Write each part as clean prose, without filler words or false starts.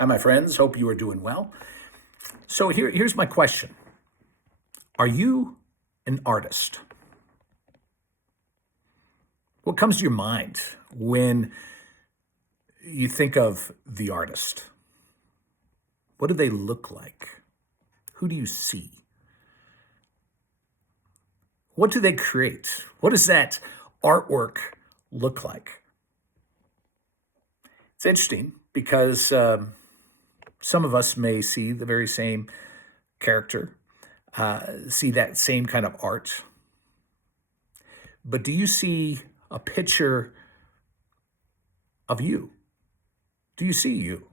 Hi, my friends. Hope you are doing well. So here's my question. Are you an artist? What comes to your mind when you think of the artist? What do they look like? Who do you see? What do they create? What does that artwork look like? It's interesting because some of us may see the very same character, see that same kind of art. But do you see a picture of you? Do you see you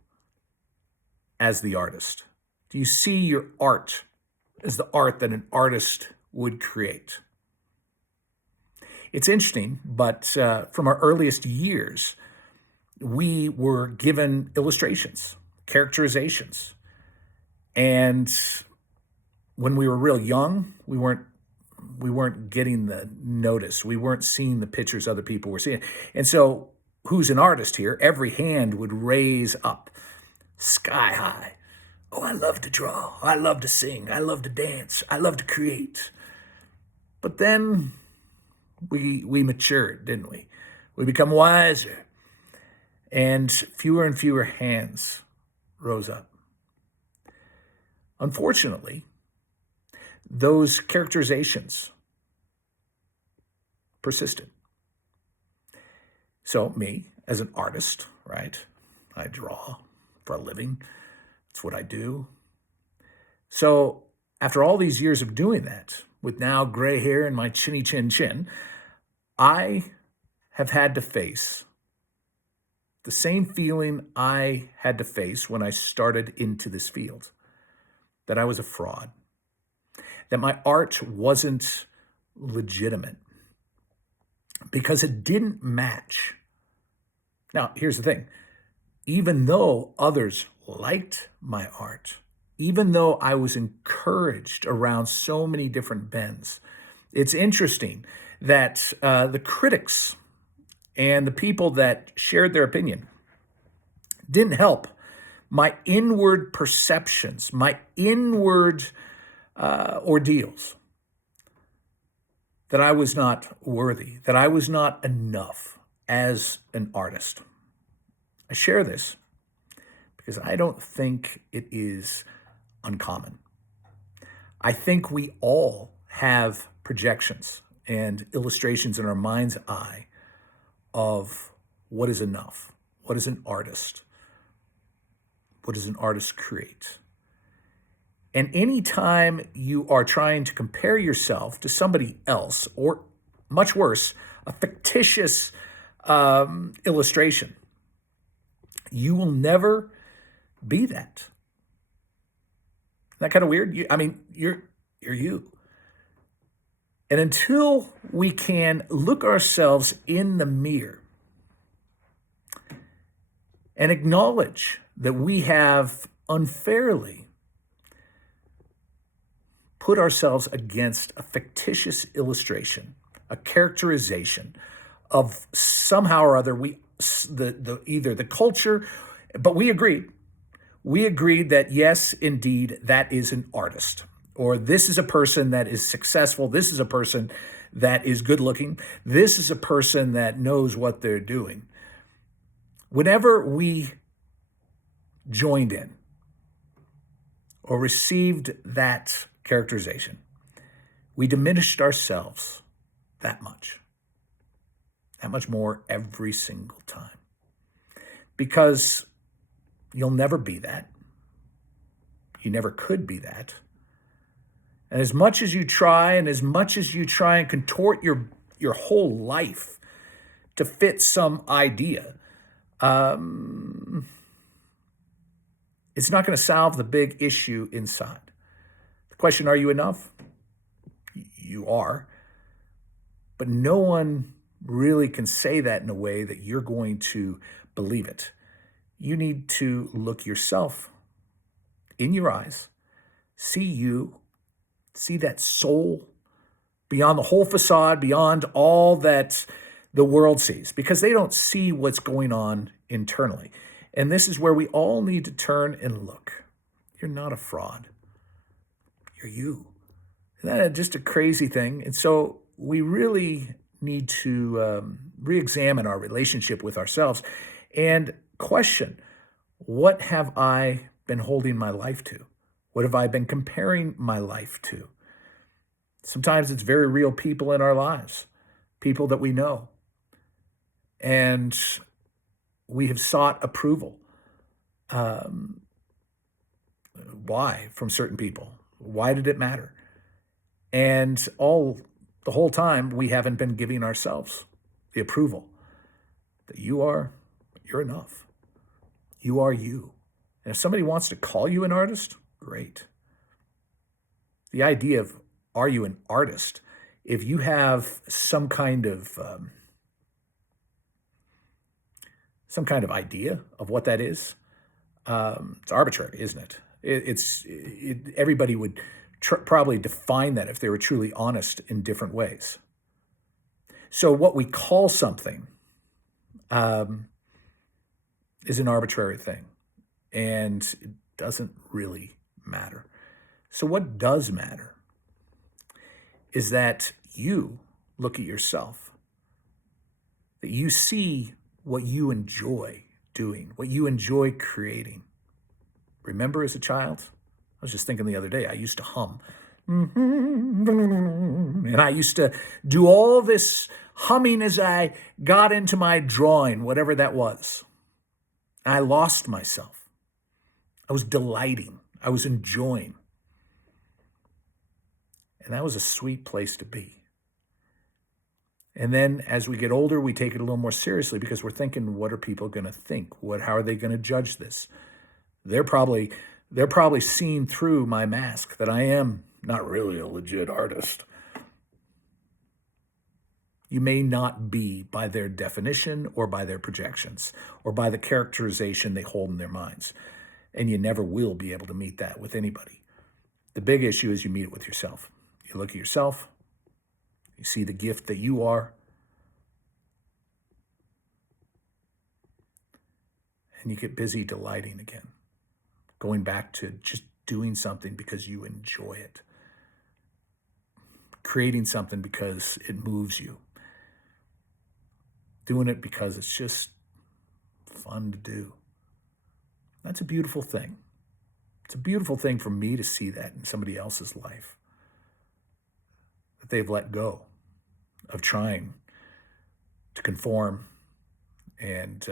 as the artist? Do you see your art as the art that an artist would create? It's interesting, but from our earliest years, we were given illustrations, characterizations. And when we were real young, we weren't getting the notice. We weren't seeing the pictures other people were seeing. And so who's an artist here? Every hand would raise up sky high. Oh, I love to draw. I love to sing. I love to dance. I love to create. But then we matured, didn't we? We become wiser. And fewer hands rose up. Unfortunately, those characterizations persisted. So me, as an artist, right? I draw for a living. It's what I do. So after all these years of doing that, with now gray hair and my chinny chin, I have had to face the same feeling I had to face when I started into this field, that I was a fraud, that my art wasn't legitimate because it didn't match. Now, here's the thing. Even though others liked my art, even though I was encouraged around so many different bends, it's interesting that the critics and the people that shared their opinion didn't help my inward perceptions, my inward ordeals, that I was not worthy, that I was not enough as an artist. I share this because I don't think it is uncommon. I think we all have projections and illustrations in our mind's eye of what is enough, what is an artist, what does an artist create. And anytime you are trying to compare yourself to somebody else, or much worse, a fictitious illustration, you will never be that. Isn't that kind of weird? You're you. And until we can look ourselves in the mirror and acknowledge that we have unfairly put ourselves against a fictitious illustration, a characterization of somehow or other either the culture, but we agreed that yes, indeed, that is an artist, or this is a person that is successful. This is a person that is good looking. This is a person that knows what they're doing. Whenever we joined in or received that characterization, we diminished ourselves that much more every single time. Because you'll never be that. You never could be that. And as much as you try, and as much as you try and contort your whole life to fit some idea, it's not going to solve the big issue inside. The question, are you enough? You are. But no one really can say that in a way that you're going to believe it. You need to look yourself in your eyes, see you, see that soul beyond the whole facade, beyond all that the world sees, because they don't see what's going on internally. And this is where we all need to turn and look. You're not a fraud. You're you. Isn't that just a crazy thing? And so we really need to re-examine our relationship with ourselves and question, what have I been holding my life to? What have I been comparing my life to? Sometimes it's very real people in our lives, people that we know. And we have sought approval. Um, why from certain people? Why did it matter? And the whole time, we haven't been giving ourselves the approval that you're enough. You are you. And if somebody wants to call you an artist, great. The idea of, are you an artist? If you have some kind of idea of what that is, it's arbitrary, isn't it? Everybody would probably define that if they were truly honest in different ways. So what we call something is an arbitrary thing, and it doesn't really matter. So what does matter is that you look at yourself, that you see what you enjoy doing, what you enjoy creating. Remember as a child? I was just thinking the other day, I used to hum. And I used to do all this humming as I got into my drawing, whatever that was. I lost myself. I was delighting. I was enjoying. And that was a sweet place to be. And then as we get older, we take it a little more seriously because we're thinking, what are people going to think? How are they going to judge this? They're probably seeing through my mask that I am not really a legit artist. You may not be by their definition or by their projections or by the characterization they hold in their minds. And you never will be able to meet that with anybody. The big issue is you meet it with yourself. You look at yourself, you see the gift that you are, and you get busy delighting again. Going back to just doing something because you enjoy it. Creating something because it moves you. Doing it because it's just fun to do. That's a beautiful thing. It's a beautiful thing for me to see that in somebody else's life. That they've let go of trying to conform and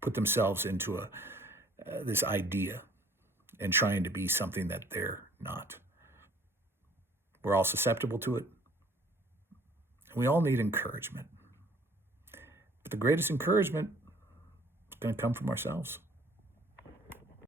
put themselves into this idea and trying to be something that they're not. We're all susceptible to it. And we all need encouragement. But the greatest encouragement is going to come from ourselves.